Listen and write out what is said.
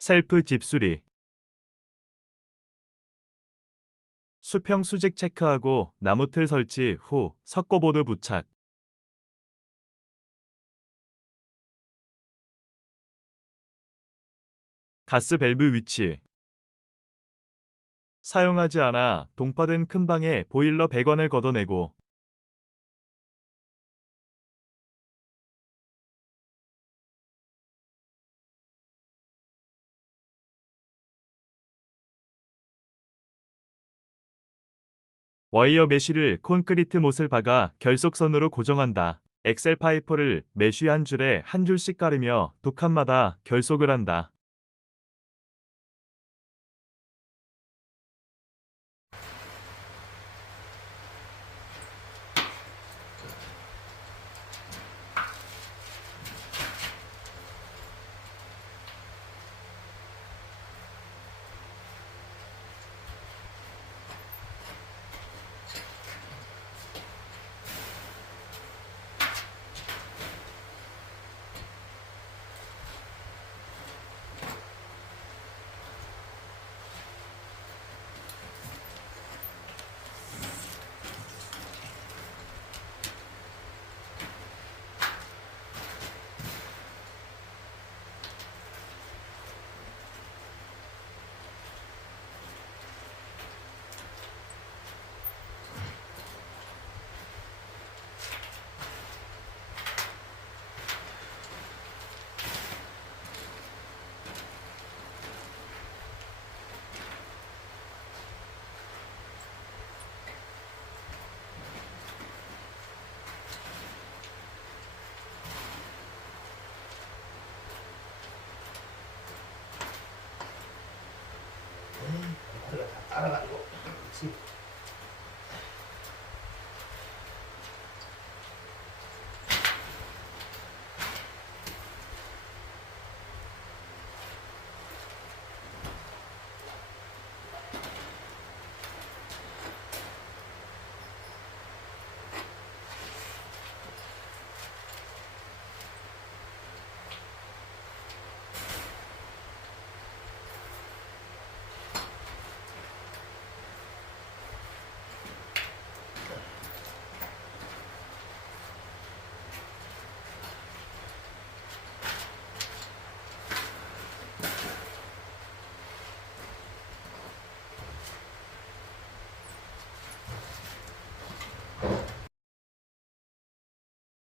셀프 집수리. 수평 수직 체크하고 나무틀 설치 후 석고보드 부착. 가스 밸브 위치. 사용하지 않아 동파된 큰 방에 보일러 배관을 걷어내고. 와이어 메쉬를 콘크리트 못을 박아 결속선으로 고정한다. 엑셀 파이퍼를 메쉬 한 줄에 한 줄씩 깔으며 두 칸마다 결속을 한다. 다리가 다 따라가지고. 그렇지.